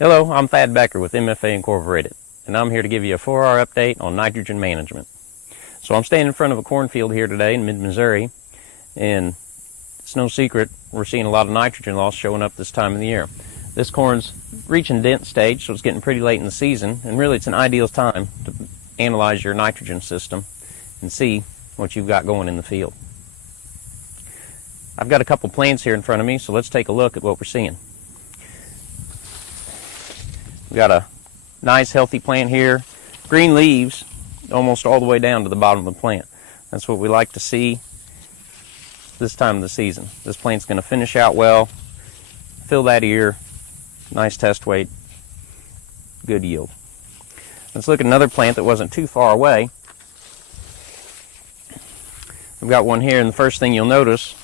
Hello, I'm Thad Becker with MFA Incorporated, and I'm here to give you a 4-hour update on nitrogen management. So I'm standing in front of a cornfield here today in mid-Missouri, and it's no secret we're seeing a lot of nitrogen loss showing up this time of the year. This corn's reaching dent stage, so it's getting pretty late in the season, and really it's an ideal time to analyze your nitrogen system and see what you've got going in the field. I've got a couple plants here in front of me, so let's take a look at what we're seeing. We've got a nice healthy plant here, green leaves almost all the way down to the bottom of the plant. That's what we like to see this time of the season. This plant's going to finish out well, fill that ear, nice test weight, good yield. Let's look at another plant that wasn't too far away. We've got one here, and the first thing you'll notice,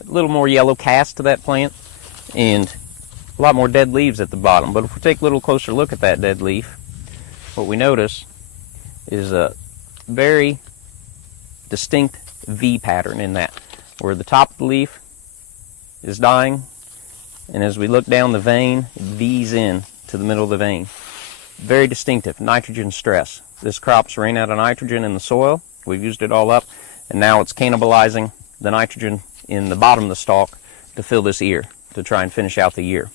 a little more yellow cast to that plant and a lot more dead leaves at the bottom. But if we take a little closer look at that dead leaf, what we notice is a very distinct V pattern in that, where the top of the leaf is dying, and as we look down the vein, it V's in to the middle of the vein. Very distinctive nitrogen stress. This crop's ran out of nitrogen in the soil. We've used it all up, and now it's cannibalizing the nitrogen in the bottom of the stalk to fill this ear, to try and finish out the year.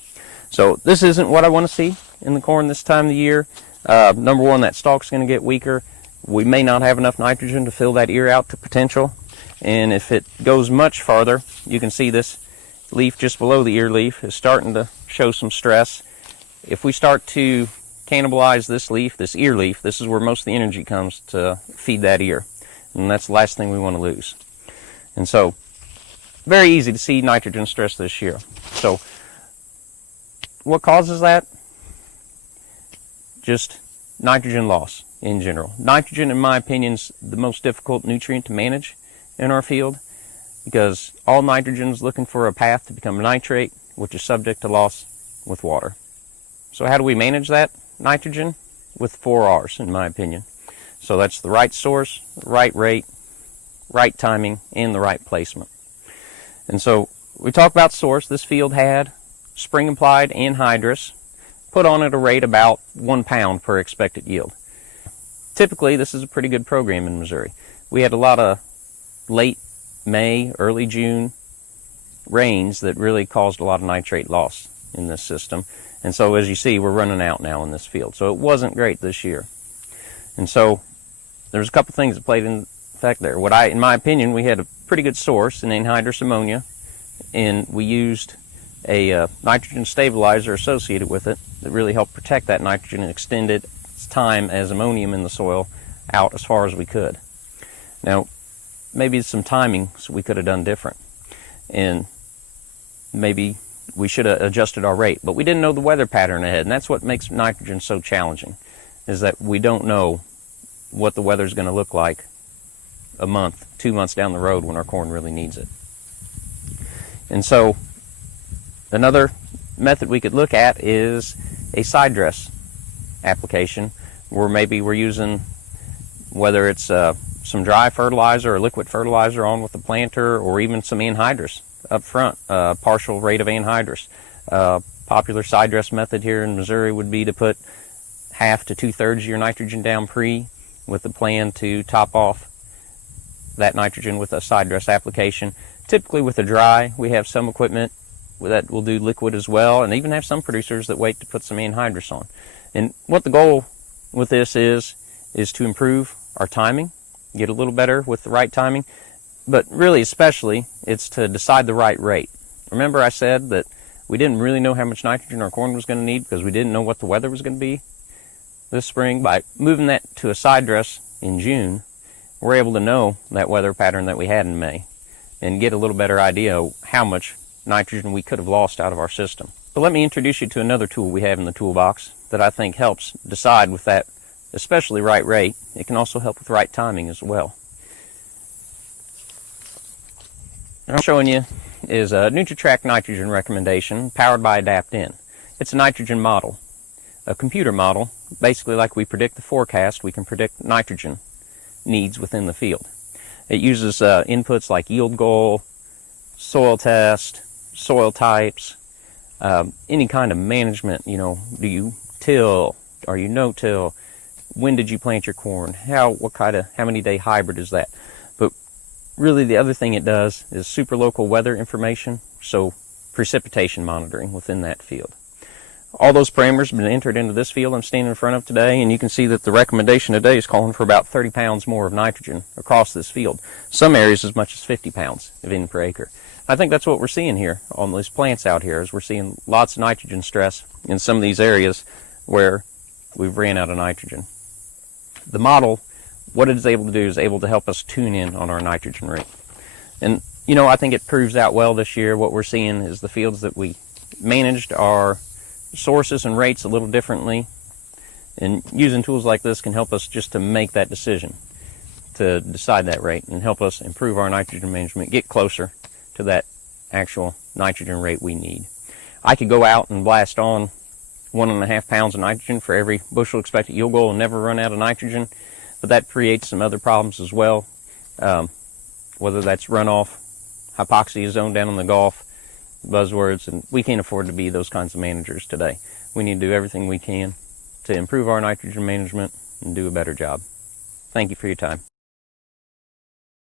So this isn't what I want to see in the corn this time of the year. Number one, that stalk's going to get weaker. We may not have enough nitrogen to fill that ear out to potential. And if it goes much farther, you can see this leaf just below the ear leaf is starting to show some stress. If we start to cannibalize this leaf, this ear leaf, this is where most of the energy comes to feed that ear. And that's the last thing we want to lose. And so, very easy to see nitrogen stress this year. So, what causes that? Just nitrogen loss in general. Nitrogen, in my opinion, is the most difficult nutrient to manage in our field, because all nitrogen is looking for a path to become nitrate, which is subject to loss with water. So how do we manage that nitrogen? With 4 R's, in my opinion. So that's the right source, right rate, right timing, and the right placement. And so we talk about source. This field had spring applied anhydrous, put on at a rate about 1 pound per expected yield. Typically, this is a pretty good program in Missouri. We had a lot of late May, early June rains that really caused a lot of nitrate loss in this system. And so as you see, we're running out now in this field. So it wasn't great this year. And so there's a couple things that played in effect there. In my opinion, we had a pretty good source in anhydrous ammonia, and we used a nitrogen stabilizer associated with it that really helped protect that nitrogen and extend its time as ammonium in the soil out as far as we could. Now, maybe some timing we could have done different, and maybe we should have adjusted our rate, but we didn't know the weather pattern ahead, and that's what makes nitrogen so challenging, is that we don't know what the weather's going to look like a month, 2 months down the road when our corn really needs it. And so another method we could look at is a side dress application, where maybe we're using, whether it's some dry fertilizer or liquid fertilizer on with the planter, or even some anhydrous up front, partial rate of anhydrous. Popular side dress method here in Missouri would be to put half to 2/3 of your nitrogen down pre, with the plan to top off that nitrogen with a side dress application. Typically with a dry, we have some equipment that will do liquid as well, and even have some producers that wait to put some anhydrous on. And what the goal with this is to improve our timing, get a little better with the right timing, but really especially it's to decide the right rate. Remember I said that we didn't really know how much nitrogen our corn was going to need because we didn't know what the weather was going to be this spring. By moving that to a side dress in June, we're able to know that weather pattern that we had in May and get a little better idea of how much nitrogen we could have lost out of our system. So let me introduce you to another tool we have in the toolbox that I think helps decide with that especially right rate. It can also help with right timing as well. What I'm showing you is a NutriTrack nitrogen recommendation powered by AdaptIn. It's a nitrogen model, a computer model. Basically, like we predict the forecast, we can predict nitrogen needs within the field. It uses inputs like yield goal, soil test, soil types, any kind of management, do you till, are you no-till, when did you plant your corn, how many day hybrid is that? But really the other thing it does is super local weather information, so precipitation monitoring within that field. All those parameters have been entered into this field I'm standing in front of today, and you can see that the recommendation today is calling for about 30 pounds more of nitrogen across this field. Some areas as much as 50 pounds of N per acre. I think that's what we're seeing here on these plants out here, is we're seeing lots of nitrogen stress in some of these areas where we've ran out of nitrogen. The model, what it is able to do is able to help us tune in on our nitrogen rate. And, I think it proves out well this year. What we're seeing is the fields that we managed our sources and rates a little differently. And using tools like this can help us just to make that decision, to decide that rate, and help us improve our nitrogen management, get closer to that actual nitrogen rate we need. I could go out and blast on 1.5 pounds of nitrogen for every bushel expected yield goal and never run out of nitrogen, but that creates some other problems as well, whether that's runoff, hypoxia zone down in the Gulf, buzzwords, and we can't afford to be those kinds of managers today. We need to do everything we can to improve our nitrogen management and do a better job. Thank you for your time.